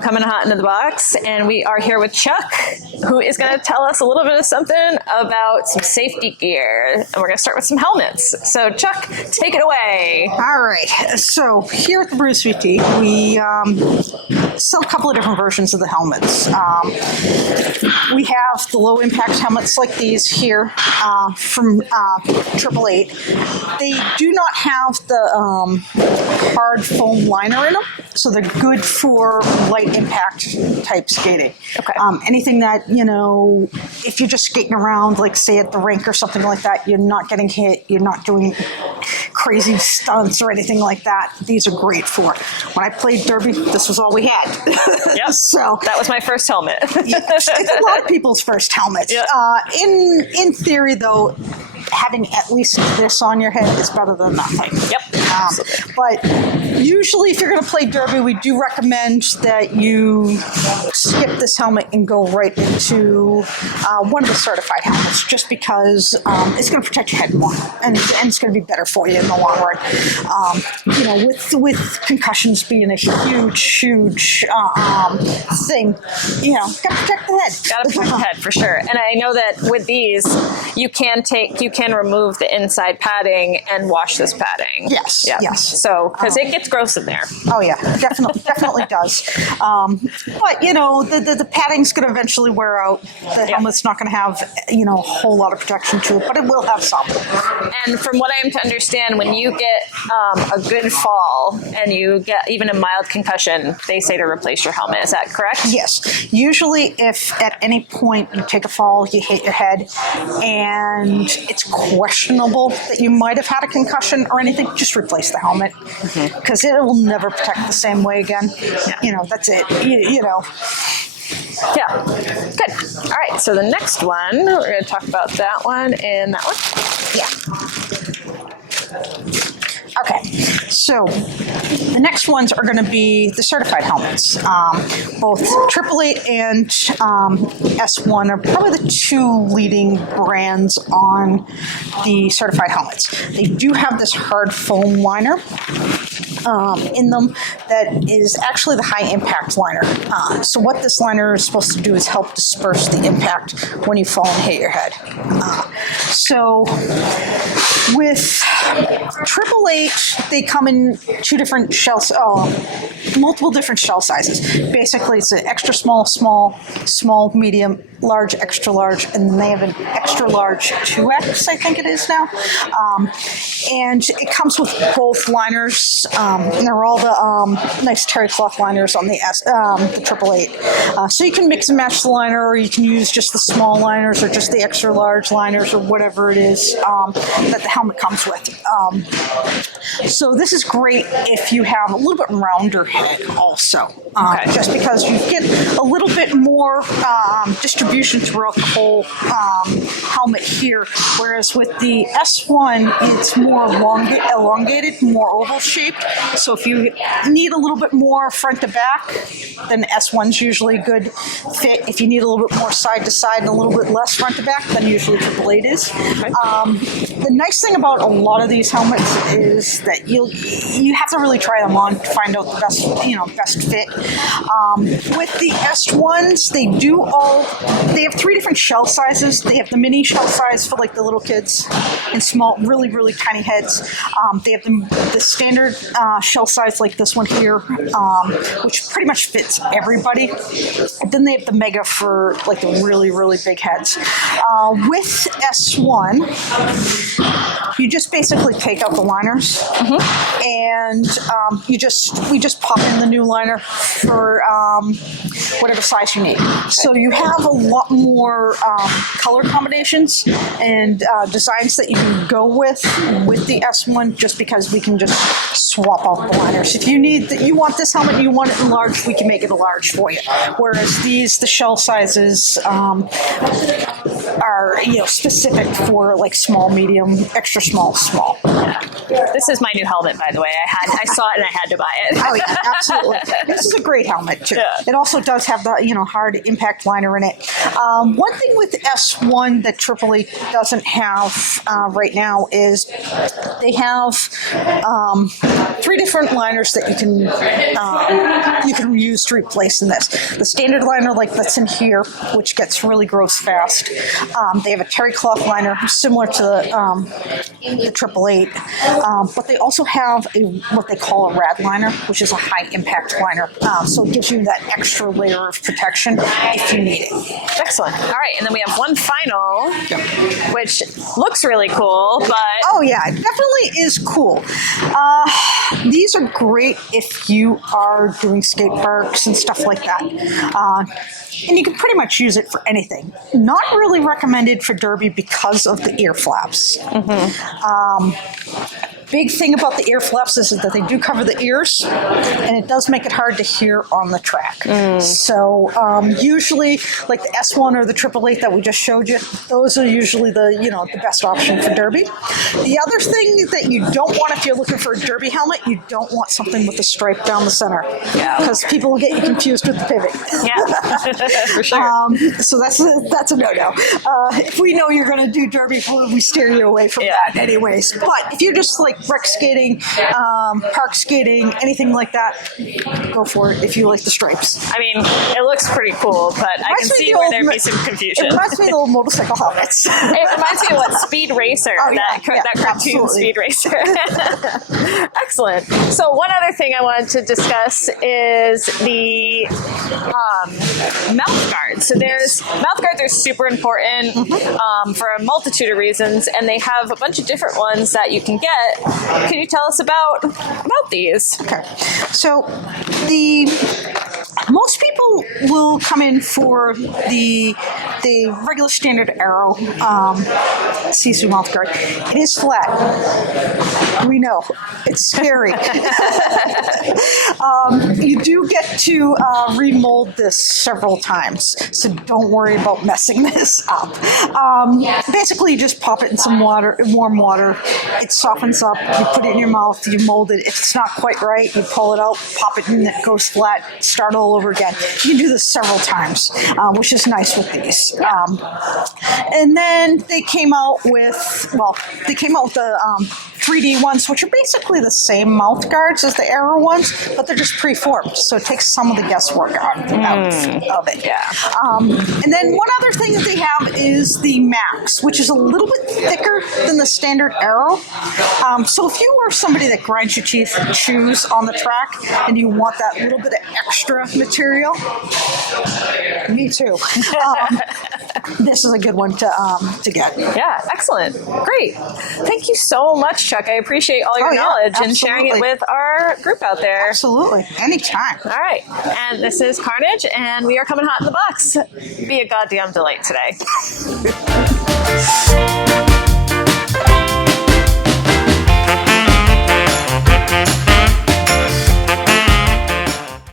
coming hot into the box, and we are here with Chuck, who is going to tell us a little bit of something about some safety gear, and we're going to start with some helmets. So Chuck, take it away. All right, so here at the Bruised Boutique, we sell a couple of different versions of the helmets. We have the low impact helmets like these here from 888. They do not have the hard foam liner in them, so they're good for light impact type skating. Okay. Anything that, if you're just skating around, like say at the rink or something like that, you're not getting hit, you're not doing crazy stunts or anything like that, these are great for. When I played derby, this was all we had. Yep. So that was my first helmet. It's a lot of people's first helmets. Yep. In theory, though, having at least this on your head is better than nothing. Yep. But usually, if you're going to play derby, we do recommend that you skip this helmet and go right into one of the certified helmets, just because it's going to protect your head more, and it's going to be better for you in the long run. With concussions being a huge thing, got to protect the head. Got to protect the head for sure. And I know that with these, you can remove the inside padding and wash this padding. Yes. Yep. Yes. So, because it gets gross in there. Oh yeah, definitely does. But the padding's going to eventually wear out. The helmet's not going to have a whole lot of protection to it, but it will have some. And from what I am to understand, when you get a good fall and you get even a mild concussion, they say to replace your helmet. Is that correct? Yes. Usually, if at any point you take a fall, you hit your head, and it's questionable that you might have had a concussion or anything, just replace the helmet, because it will never protect the same way again. Yeah. That's it. Yeah. Good. All right. So the next one, we're going to talk about that one and that one. Yeah. Okay, so the next ones are going to be the certified helmets. Both 888 and S1 are probably the two leading brands on the certified helmets. They do have this hard foam liner in them that is actually the high impact liner. So what this liner is supposed to do is help disperse the impact when you fall and hit your head. So with 888, they come in two different shells, multiple different shell sizes. Basically, it's an extra small, medium, large, extra large, and then they have an extra large 2X, I think it is now. And it comes with both liners, and they're all the nice terry cloth liners on the 888. So you can mix and match the liner, or you can use just the small liners, or just the extra large liners, or whatever it is that the helmet comes with. So this is great if you have a little bit rounder head also, just because you get a little bit more distribution throughout the whole helmet here, whereas with the S1, it's more elongated, more oval shaped. So if you need a little bit more front to back, then S1's usually a good fit. If you need a little bit more side to side and a little bit less front to back, then usually 888 is. The nice thing about a lot of these helmets is that you have to really try them on to find out the best fit. With the S1s, they have three different shell sizes. They have the mini shell size for like the little kids and small, really, really tiny heads. They have the standard shell size like this one here, which pretty much fits everybody. And then they have the mega for like the really, really big heads. With S1, you just basically take out the liners, and we just pop in the new liner for whatever size you need. Okay. So you have a lot more color combinations and designs that you can go with the S1, just because we can just swap out the liners. If you want this helmet, you want it in large, we can make it a large for you. Whereas the shell sizes, are specific for like small, medium, extra small, small. This is my new helmet, by the way. I saw it and I had to buy it. Oh yeah, absolutely. This is a great helmet too. Yeah. It also does have the hard impact liner in it. One thing with S1 that AAA doesn't have right now is they have 3 different liners that you can use to replace in this. The standard liner, like that's in here, which gets really gross fast. They have a terry cloth liner similar to the 888, but they also have what they call a rad liner, which is a high impact liner. So it gives you that extra layer of protection if you need it. Excellent. All right, and then we have one final, which looks really cool, but Oh yeah, it definitely is cool. These are great if you are doing skate parks and stuff like that. And you can pretty much use it for anything. Not really recommended for derby because of the ear flaps. Big thing about the ear flaps is that they do cover the ears, and it does make it hard to hear on the track. So usually, like the S1 or the 888 that we just showed you, those are usually the best option for derby. The other thing that you don't want if you're looking for a derby helmet, you don't want something with a stripe down the center, because people will get you confused with the pivot. yeah, for sure. So that's a no-no. If we know you're going to do derby, we steer you away from that anyways. But if you're just like rec skating, park skating, anything like that, go for it if you like the stripes. I mean, it looks pretty cool, but I can see where there'd be some confusion. It reminds me of the old motorcycle helmets. It reminds me of what Speed Racer, that cartoon absolutely. Speed Racer. Excellent. So one other thing I wanted to discuss is the mouth guards. So mouth guards are super important for a multitude of reasons, and they have a bunch of different ones that you can get. Can you tell us about these? Okay, so most people will come in for the regular standard Arrow Sisu mouth guard. It is flat. We know it's scary. You do get to remold this several times, so don't worry about messing this up. Basically, you just pop it in some water, warm water. It softens up. You put it in your mouth. You mold it. If it's not quite right, you pull it out, pop it in. It goes flat. Start all over again. You can do this several times, which is nice with these. And then they came out with the 3D ones, which are basically the same mouth guards as the Arrow ones, but they're just pre-formed, so it takes some of the guesswork out of it. Yeah. And then one other thing that they have is the Max, which is a little bit thicker than the standard Arrow. So if you are somebody that grinds your teeth and chews on the track, and you want that little bit of extra material, me too. This is a good one to get. Yeah, excellent. Great. Thank you so much, Chuck. I appreciate all your knowledge and sharing it with our group out there. Absolutely. Anytime. All right. And this is Karnage, and we are coming hot in the box. Be a goddamn delight today.